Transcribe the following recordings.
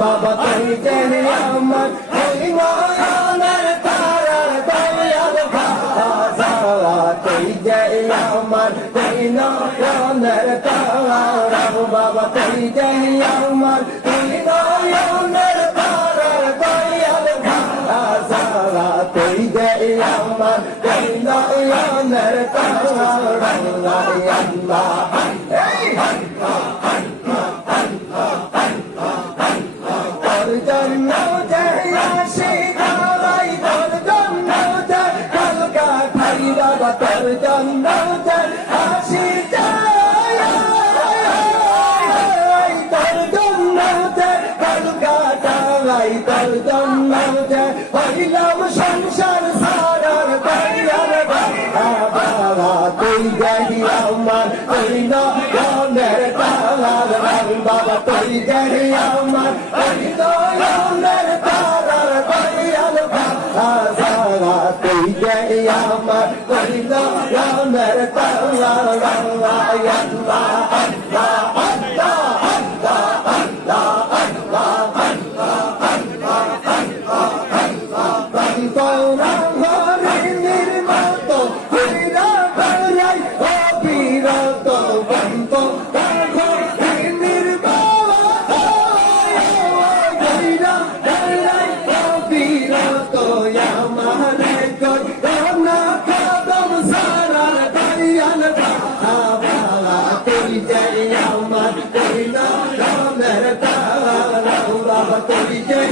বাবা তুই জেনে আমার নয়নের তারার দয়াল ভাষা তুই যে আমার নয়নের তারা বাবা তুই জেনে আমার নয়নের তারার দয়াল ভাষা তুই যে আমার নয়নের তারা আল্লাহ তোর জন্য হাসি চাই তোর জন্য কলকাতায় তোর জন্য হইলাম সংসার সারার দয়ার বাবা তুই যাই আমার তুই নয়নের তারার বাবা তুই যাই আমার তুই নয়নের তারার দয়াল বাবা তুই যাই আমার তুই নয়নের তারার তুই যে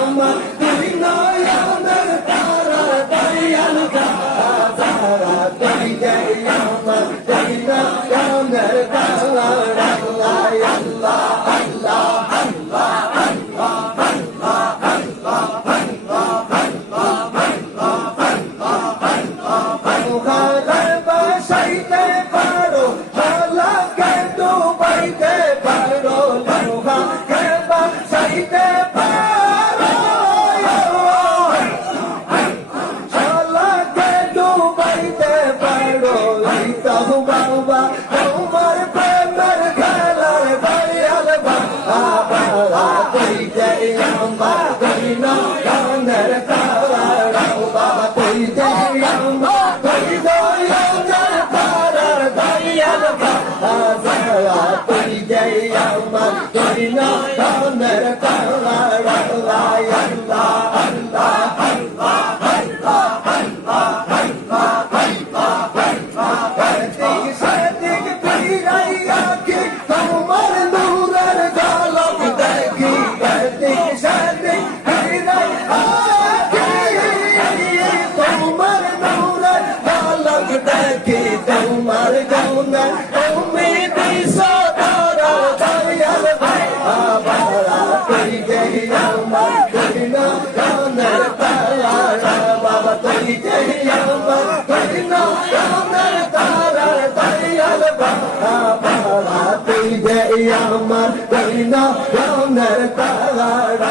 আমার তুই নয়নের তারা দয়াল তারা তুই যে আমার তুই নয়নের তারা আল্লাহ আল্লাহ আল্লাহ তোমার প্রেমের খেলার দয়াল বাবা তুই যে আমার তুই নয়নের তারা বাবা তুই যে আমার তুই নয়নের তারার দয়াল বাবা তুই যে আমার তুই নয়নের তারার আল্লাহ আল্লাহ আল্লাহ তোমার গৌনা তুমি দিশা তারা দয়াল বাবা তুই যে আমার তুই নয়নের তারা বাবা তুই যে আমার তুই নয়নের তারা দয়াল বাবা তুই যে আমার তুই নয়নের তারা